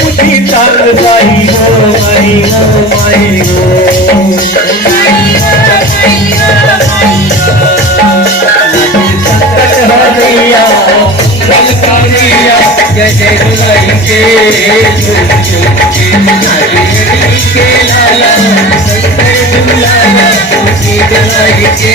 पूछी तांग माई हो माई हो माई हो संकट हरिया जय जय दुलाई के नारी के लाला संकट दुलारा खुशी दुलाई के